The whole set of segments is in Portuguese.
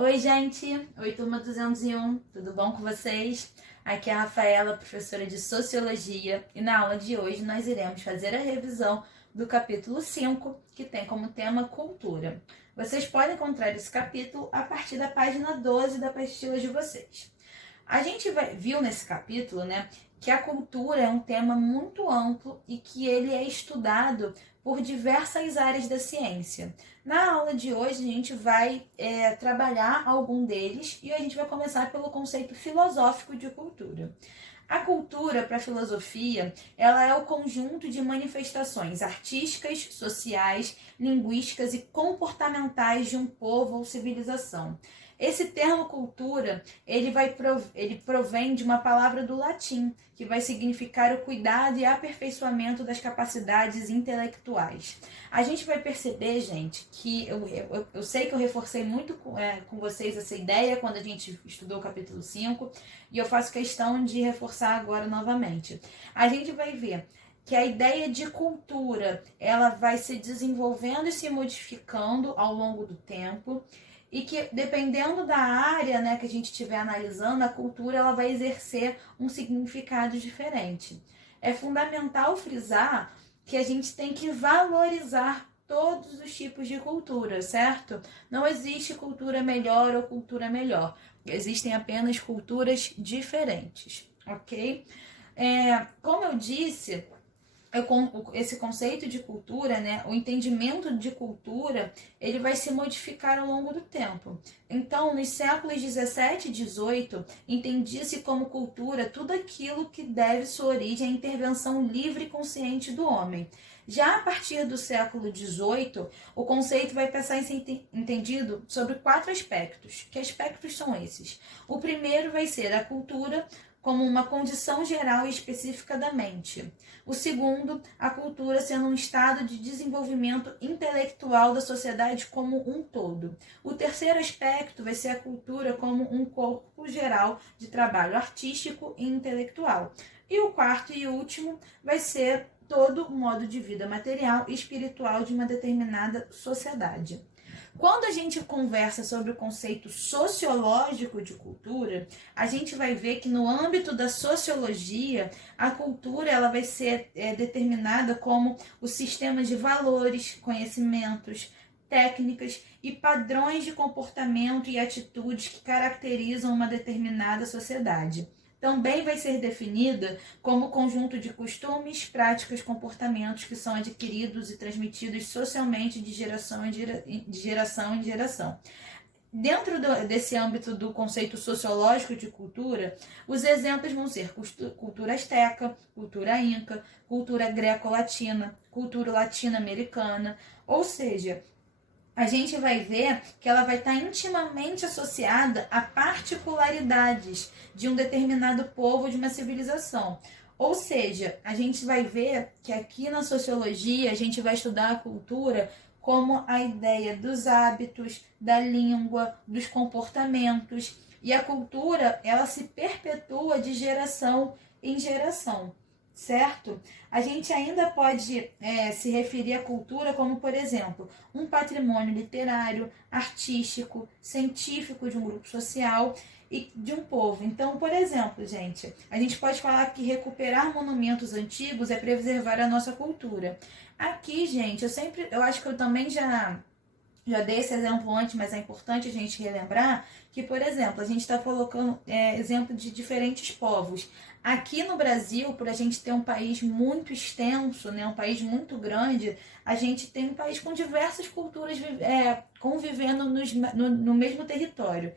Oi, gente! Oi, turma 201, tudo bom com vocês? Aqui é a Rafaela, professora de Sociologia, e na aula de hoje nós iremos fazer a revisão do capítulo 5, que tem como tema Cultura. Vocês podem encontrar esse capítulo a partir da página 12 da apostila de vocês. A gente viu nesse capítulo, né, que a cultura é um tema muito amplo e que ele é estudado por diversas áreas da ciência. Na aula de hoje a gente vai trabalhar algum deles e a gente vai começar pelo conceito filosófico de cultura. A cultura, para a filosofia, ela é o conjunto de manifestações artísticas, sociais, linguísticas e comportamentais de um povo ou civilização. Esse termo cultura, ele provém de uma palavra do latim, que vai significar o cuidado e aperfeiçoamento das capacidades intelectuais. A gente vai perceber, gente, que eu sei que eu reforcei muito com vocês essa ideia quando a gente estudou o capítulo 5, e eu faço questão de reforçar agora novamente. A gente vai ver que a ideia de cultura, ela vai se desenvolvendo e se modificando ao longo do tempo, e que dependendo da área, né, que a gente estiver analisando, a cultura ela vai exercer um significado diferente. É fundamental frisar que a gente tem que valorizar todos os tipos de cultura, certo? Não existe cultura melhor ou cultura melhor. Existem apenas culturas diferentes, ok? Como eu disse, esse conceito de cultura, né, o entendimento de cultura, ele vai se modificar ao longo do tempo. Então, nos séculos 17 e 18, entendia-se como cultura tudo aquilo que deve sua origem à intervenção livre e consciente do homem. Já a partir do século 18, o conceito vai passar a ser entendido sobre 4 aspectos. Que aspectos são esses? O primeiro vai ser a cultura como uma condição geral e específica da mente. O segundo, a cultura sendo um estado de desenvolvimento intelectual da sociedade como um todo. O terceiro aspecto vai ser a cultura como um corpo geral de trabalho artístico e intelectual. E o quarto e último vai ser todo o modo de vida material e espiritual de uma determinada sociedade. Quando a gente conversa sobre o conceito sociológico de cultura, a gente vai ver que no âmbito da sociologia, a cultura ela vai ser determinada como o sistema de valores, conhecimentos, técnicas e padrões de comportamento e atitudes que caracterizam uma determinada sociedade. Também vai ser definida como conjunto de costumes, práticas, comportamentos que são adquiridos e transmitidos socialmente de geração em geração. Dentro desse âmbito do conceito sociológico de cultura, os exemplos vão ser cultura asteca, cultura inca, cultura greco-latina, cultura latino-americana, ou seja, a gente vai ver que ela vai estar intimamente associada a particularidades de um determinado povo, de uma civilização. Ou seja, a gente vai ver que aqui na sociologia a gente vai estudar a cultura como a ideia dos hábitos, da língua, dos comportamentos. E a cultura, ela se perpetua de geração em geração. Certo? A gente ainda pode se referir à cultura como, por exemplo, um patrimônio literário, artístico, científico de um grupo social e de um povo. Então, por exemplo, gente, a gente pode falar que recuperar monumentos antigos é preservar a nossa cultura. Aqui, gente, eu acho que eu também já dei esse exemplo antes, mas é importante a gente relembrar que, por exemplo, a gente está colocando exemplo de diferentes povos. Aqui no Brasil, por a gente ter um país muito extenso, né, um país muito grande, a gente tem um país com diversas culturas convivendo no mesmo território.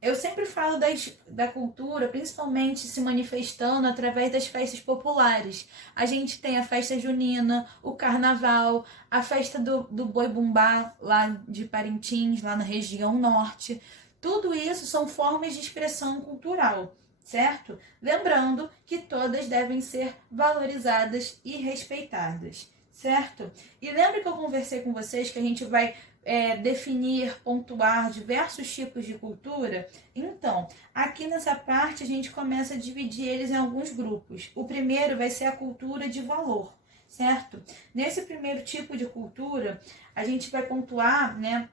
Eu sempre falo da cultura, principalmente se manifestando através das festas populares. A gente tem a festa junina, o carnaval, a festa do boi-bumbá, lá de Parintins, lá na região norte. Tudo isso são formas de expressão cultural, certo? Lembrando que todas devem ser valorizadas e respeitadas, certo? E lembra que eu conversei com vocês que a gente vai definir, pontuar diversos tipos de cultura? Então, aqui nessa parte a gente começa a dividir eles em alguns grupos. O primeiro vai ser a cultura de valor, certo? Nesse primeiro tipo de cultura, a gente vai pontuar, né,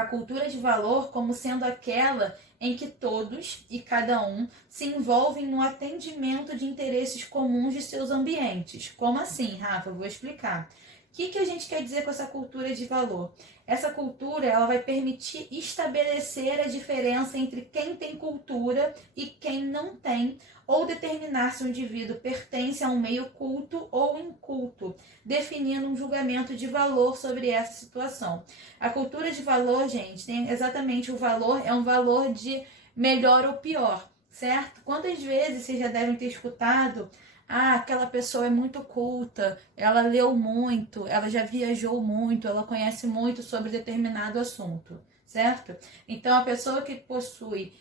a cultura de valor como sendo aquela em que todos e cada um se envolvem no atendimento de interesses comuns de seus ambientes. Como assim, Rafa? Eu vou explicar. O que a gente quer dizer com essa cultura de valor? Essa cultura ela vai permitir estabelecer a diferença entre quem tem cultura e quem não tem, ou determinar se o indivíduo pertence a um meio culto ou inculto, definindo um julgamento de valor sobre essa situação. A cultura de valor, gente, tem exatamente o valor, é um valor de melhor ou pior, certo? Quantas vezes vocês já devem ter escutado: aquela pessoa é muito culta, ela leu muito, ela já viajou muito, ela conhece muito sobre determinado assunto, certo? Então, a pessoa que possui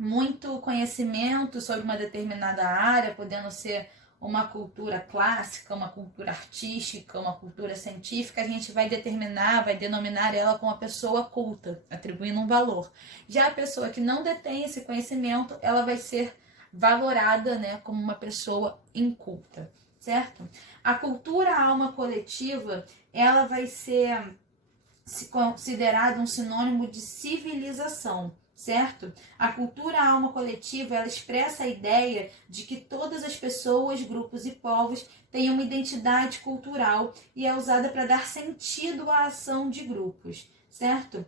muito conhecimento sobre uma determinada área, podendo ser uma cultura clássica, uma cultura artística, uma cultura científica, a gente vai denominar ela como uma pessoa culta, atribuindo um valor. Já a pessoa que não detém esse conhecimento, ela vai ser valorada, né, como uma pessoa inculta, certo? A cultura alma coletiva, ela vai ser considerada um sinônimo de civilização, certo? A cultura alma coletiva, ela expressa a ideia de que todas as pessoas, grupos e povos têm uma identidade cultural e é usada para dar sentido à ação de grupos, certo?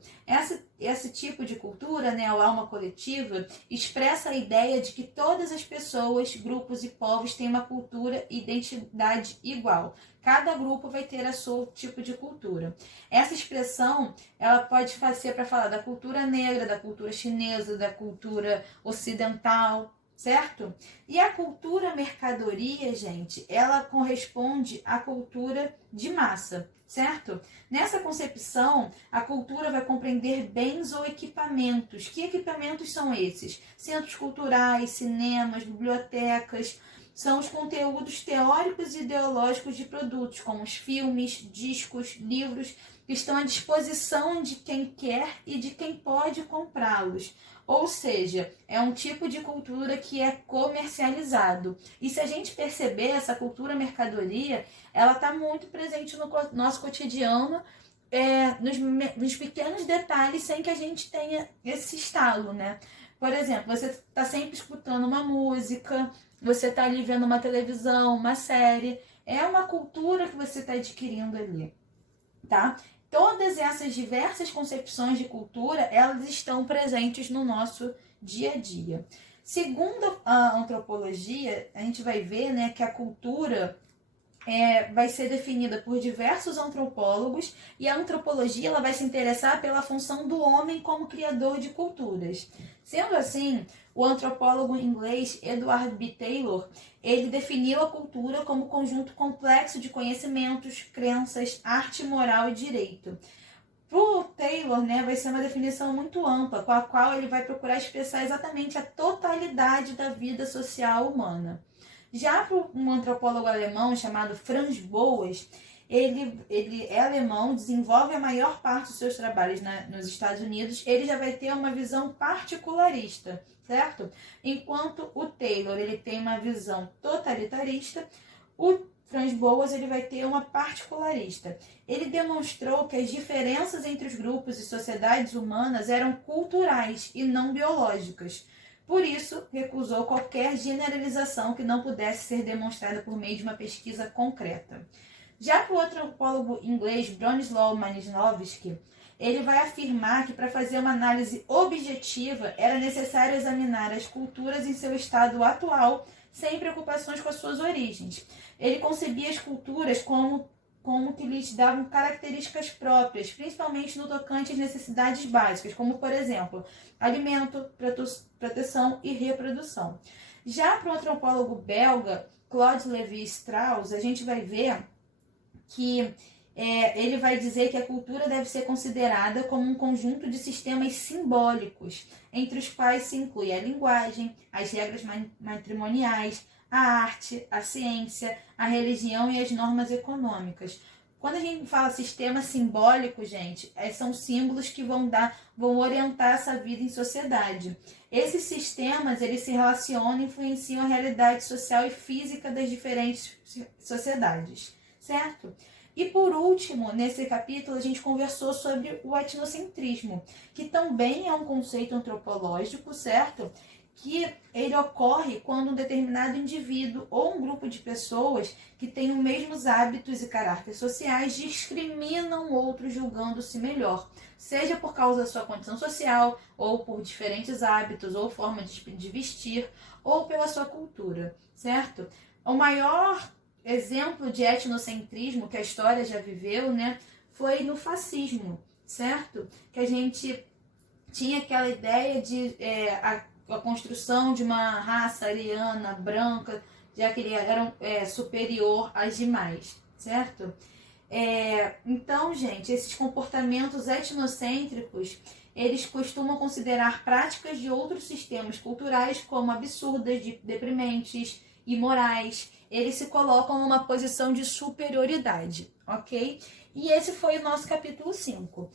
Esse tipo de cultura, né, a alma coletiva, expressa a ideia de que todas as pessoas, grupos e povos têm uma cultura e identidade igual. Cada grupo vai ter a seu tipo de cultura. Essa expressão, ela pode ser para falar da cultura negra, da cultura chinesa, da cultura ocidental, certo? E a cultura mercadoria, gente, ela corresponde à cultura de massa, certo? Nessa concepção, a cultura vai compreender bens ou equipamentos. Que equipamentos são esses? Centros culturais, cinemas, bibliotecas. São os conteúdos teóricos e ideológicos de produtos, como os filmes, discos, livros, que estão à disposição de quem quer e de quem pode comprá-los. Ou seja, é um tipo de cultura que é comercializado. E se a gente perceber, essa cultura mercadoria, ela está muito presente no nosso cotidiano, nos pequenos detalhes, sem que a gente tenha esse estalo, né? Por exemplo, você está sempre escutando uma música, você está ali vendo uma televisão, uma série. É uma cultura que você está adquirindo ali, tá? Todas essas diversas concepções de cultura, elas estão presentes no nosso dia a dia. Segundo a antropologia, a gente vai ver, né, que a cultura vai ser definida por diversos antropólogos, e a antropologia ela vai se interessar pela função do homem como criador de culturas. Sendo assim, o antropólogo inglês Edward B. Taylor, ele definiu a cultura como conjunto complexo de conhecimentos, crenças, arte, moral e direito. Para o Taylor, né, vai ser uma definição muito ampla, com a qual ele vai procurar expressar exatamente a totalidade da vida social humana. Já para um antropólogo alemão chamado Franz Boas, ele é alemão, desenvolve a maior parte dos seus trabalhos nos Estados Unidos, ele já vai ter uma visão particularista, certo? Enquanto o Taylor ele tem uma visão totalitarista, o Franz Boas ele vai ter uma particularista. Ele demonstrou que as diferenças entre os grupos e sociedades humanas eram culturais e não biológicas. Por isso, recusou qualquer generalização que não pudesse ser demonstrada por meio de uma pesquisa concreta. Já para o antropólogo inglês Bronislaw Malinowski, ele vai afirmar que para fazer uma análise objetiva era necessário examinar as culturas em seu estado atual, sem preocupações com as suas origens. Ele concebia as culturas como que lhes davam características próprias, principalmente no tocante às necessidades básicas, como, por exemplo, alimento, proteção e reprodução. Já para o antropólogo belga Claude Lévi-Strauss, a gente vai ver que ele vai dizer que a cultura deve ser considerada como um conjunto de sistemas simbólicos, entre os quais se inclui a linguagem, as regras matrimoniais, a arte, a ciência, a religião e as normas econômicas. Quando a gente fala sistema simbólico, gente, são símbolos que vão orientar essa vida em sociedade. Esses sistemas, eles se relacionam e influenciam a realidade social e física das diferentes sociedades, certo? E por último, nesse capítulo, a gente conversou sobre o etnocentrismo, que também é um conceito antropológico, certo? Que ele ocorre quando um determinado indivíduo ou um grupo de pessoas que têm os mesmos hábitos e caracteres sociais discriminam outros julgando-se melhor, seja por causa da sua condição social, ou por diferentes hábitos, ou forma de vestir, ou pela sua cultura, certo? O maior exemplo de etnocentrismo que a história já viveu, né, foi no fascismo, certo? Que a gente tinha aquela ideia de a construção de uma raça ariana, branca, já que eles eram superior às demais, certo? Então, gente, esses comportamentos etnocêntricos, eles costumam considerar práticas de outros sistemas culturais como absurdas, deprimentes, imorais. Eles se colocam numa posição de superioridade, ok? E esse foi o nosso capítulo 5.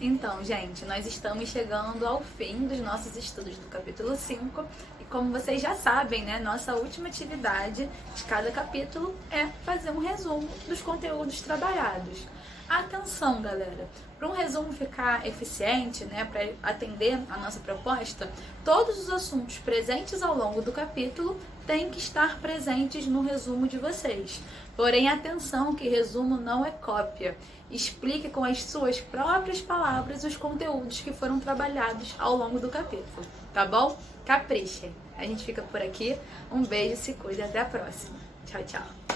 Então, gente, nós estamos chegando ao fim dos nossos estudos do capítulo 5 e como vocês já sabem, né, nossa última atividade de cada capítulo é fazer um resumo dos conteúdos trabalhados. Atenção, galera! Para um resumo ficar eficiente, né, para atender a nossa proposta, todos os assuntos presentes ao longo do capítulo têm que estar presentes no resumo de vocês. Porém, atenção que resumo não é cópia. Explique com as suas próprias palavras os conteúdos que foram trabalhados ao longo do capítulo, tá bom? Caprichem! A gente fica por aqui. Um beijo, se cuida, até a próxima. Tchau, tchau!